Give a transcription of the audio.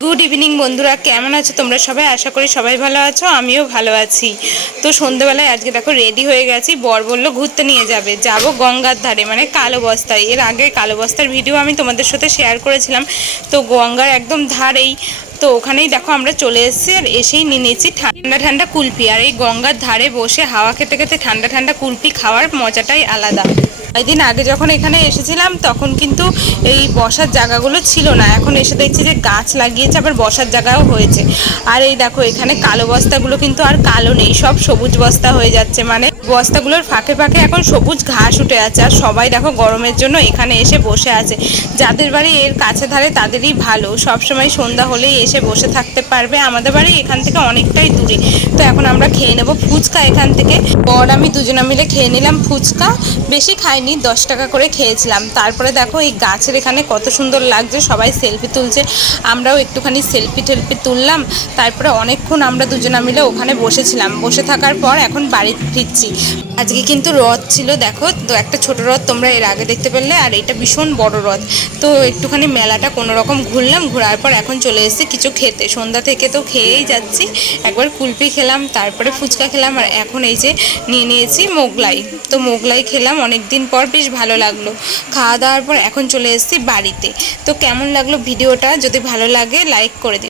Good evening বন্ধুরা, কেমন আছো তোমরা সবাই? আশা করি সবাই ভালো আছো, আমিও ভালো আছি। তো সন্ধ্যেবেলায় আজকে দেখো রেডি হয়ে গেছি। বর বললো ঘুরতে নিয়ে যাবে, যাব গঙ্গার ধারে, মানে কালো বস্তায়। এর আগে কালো বস্তার ভিডিও আমি তোমাদের সাথে শেয়ার করেছিলাম। তো গঙ্গার একদম ধারেই, তো ওখানেই দেখো আমরা চলে এসেছি। আর এসেই নিয়ে নিয়েছি ঠান্ডা ঠান্ডা কুলফি। আর এই গঙ্গার ধারে বসে হাওয়া খেতে খেতে ঠান্ডা ঠান্ডা কুলফি খাওয়ার মজাটাই আলাদা। কয়েকদিন আগে যখন এখানে এসেছিলাম তখন কিন্তু এই বসার জায়গাগুলো ছিল না। এখন এসে দেখছি যে গাছ লাগিয়েছে, আবার বসার জায়গাও হয়েছে। আর এই দেখো এখানে কালো বস্তাগুলো কিন্তু আর কালো নেই, সব সবুজ বস্তা হয়ে যাচ্ছে। মানে বস্তাগুলোর ফাঁকে ফাঁকে এখন সবুজ ঘাস উঠে আছে। আর সবাই দেখো গরমের জন্য এখানে এসে বসে আছে। যাদের বাড়ি এর কাছে ধারে তাদেরই ভালো, সবসময় সন্ধ্যা হলেই এসে বসে থাকতে পারবে। আমাদের বাড়ি এখান থেকে অনেকটাই দূরে। তো এখন আমরা খেয়ে নেবো ফুচকা এখান থেকে। বর আমি দুজনে মিলে খেয়ে নিলাম ফুচকা। বেশি খাইনি, 10 টাকা করে খেয়েছিলাম। তারপরে দেখো এই গাছের এখানে কত সুন্দর লাগছে, সবাই সেলফি তুলছে, আমরাও একটুখানি সেলফি টেলফি তুললাম। তারপরে অনেকক্ষণ আমরা দুজনে মিলে ওখানে বসেছিলাম। বসে থাকার পর এখন বাড়ি ফিরছি। আজকে কিন্তু রথ ছিল, দেখো তো একটা ছোট রথ তোমরা এর আগে দেখতে পেলে, আর এটা ভীষণ বড় রথ। তো একটুখানি মেলাটা কোনো রকম ঘুরলাম, ঘোরার পর এখন চলে এসেছি কিছু খেতে। সন্ধ্যা থেকে তো খেয়েই যাচ্ছি। একবার কুলফি খেলাম, তারপরে ফুচকা খেলাম, আর এখন এই যে নিয়ে নিয়েছি মোগলাই। তো মোগলাই খেলাম অনেক দিন পর, বেশ ভালো লাগলো। খাওয়া দাওয়ার পর এখন চলে এসেছি বাড়িতে। তো কেমন লাগলো ভিডিওটা? যদি ভালো লাগে লাইক করে দিন।